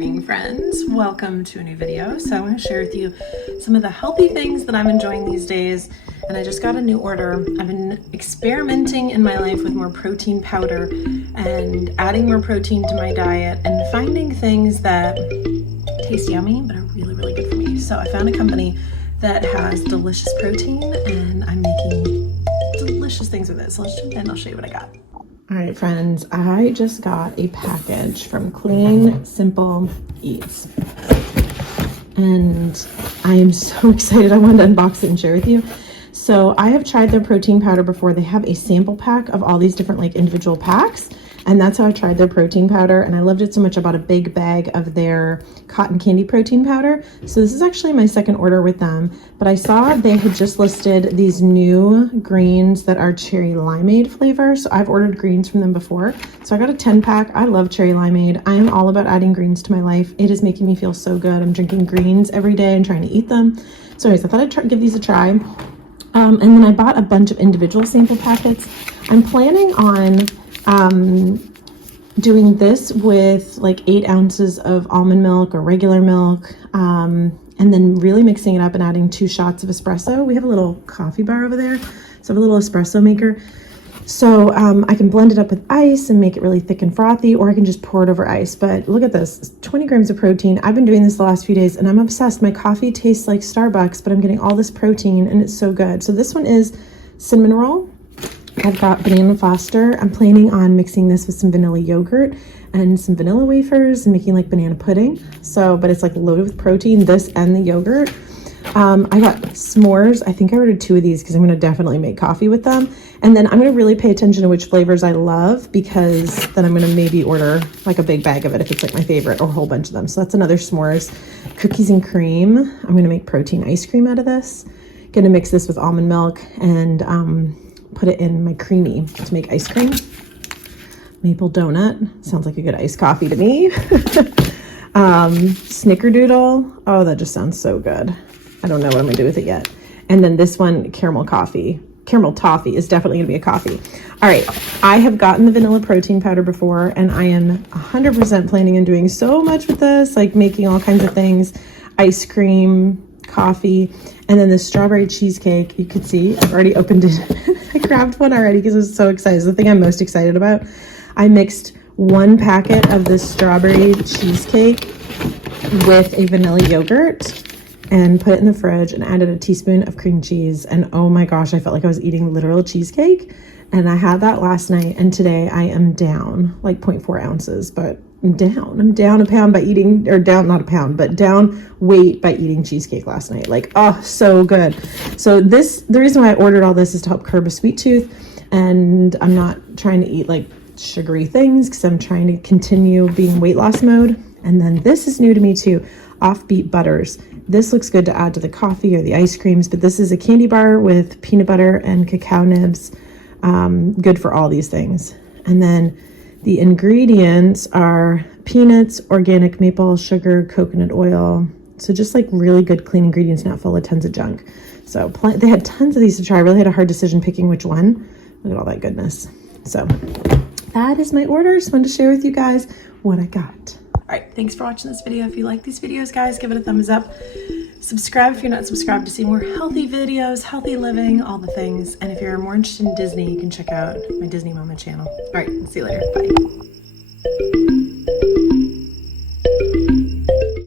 morning, friends. Welcome to a new video. So I want to share with you some of the healthy things that I'm enjoying these days. And I just got a new order. I've been experimenting in my life with more protein powder and adding more protein to my diet and finding things that taste yummy but are really, really good for me. So I found a company that has delicious protein and I'm making delicious things with it. So let's jump in, I'll show you what I got. All right, friends, I just got a package from Clean Simple Eats. And I am so excited. I wanted to unbox it and share with you. So I have tried their protein powder before. They have a sample pack of all these different like individual packs. And that's how I tried their protein powder. And I loved it so much I bought a big bag of their cotton candy protein powder. So this is actually my second order with them. But I saw they had just listed these new greens that are cherry limeade flavor. So I've ordered greens from them before. So I got a 10 pack. I love cherry limeade. I am all about adding greens to my life. It is making me feel so good. I'm drinking greens every day and trying to eat them. So anyways, I thought I'd give these a try. And then I bought a bunch of individual sample packets. I'm planning on doing this with like 8 ounces of almond milk or regular milk, and then really mixing it up and adding 2 shots of espresso. We have a little coffee bar over there, so I have a little espresso maker. So I can blend it up with ice and make it really thick and frothy, or I can just pour it over ice. But look at this, 20 grams of protein. I've been doing this the last few days and I'm obsessed. My coffee tastes like Starbucks, but I'm getting all this protein and it's so good. So this one is cinnamon roll. I've got Banana Foster. I'm planning on mixing this with some vanilla yogurt and some vanilla wafers and making like banana pudding. So, but it's like loaded with protein, this and the yogurt. I got s'mores. I think I ordered 2 of these because I'm going to definitely make coffee with them. And then I'm going to really pay attention to which flavors I love, because then I'm going to maybe order like a big bag of it if it's like my favorite, or a whole bunch of them. So that's another s'mores. Cookies and cream. I'm going to make protein ice cream out of this. Going to mix this with almond milk and put it in my creamy to make ice cream. Maple donut. Sounds like a good iced coffee to me. Snickerdoodle. Oh, that just sounds so good. I don't know what I'm gonna do with it yet. And then this one, caramel coffee. Caramel toffee is definitely gonna be a coffee. All right, I have gotten the vanilla protein powder before and I am 100% planning on doing so much with this, like making all kinds of things, ice cream, coffee, and then the strawberry cheesecake. You could see I've already opened it. I grabbed one already because I was so excited. It's the thing I'm most excited about. I mixed 1 packet of this strawberry cheesecake with a vanilla yogurt and put it in the fridge and added a teaspoon of cream cheese. And oh my gosh, I felt like I was eating literal cheesecake. And I had that last night, and today I am down like 0.4 ounces, but I'm down a pound by eating, or down, not a pound, but down weight by eating cheesecake last night. Like, oh, so good. So the reason why I ordered all this is to help curb a sweet tooth. And I'm not trying to eat like sugary things because I'm trying to continue being weight loss mode. And then this is new to me too, Offbeat butters. This looks good to add to the coffee or the ice creams, but this is a candy bar with peanut butter and cacao nibs. Good for all these things. And then the ingredients are peanuts, organic maple sugar, coconut oil. So just like really good clean ingredients, not full of tons of junk. So they had tons of these to try. I really had a hard decision picking which one. Look at all that goodness. So that is my order. Just wanted to share with you guys what I got. All right, thanks for watching this video. If you like these videos, guys, give it a thumbs up. Subscribe if you're not subscribed to see more healthy videos, healthy living, all the things. And if you're more interested in Disney, you can check out my Disney Mama channel. All right, see you later. Bye.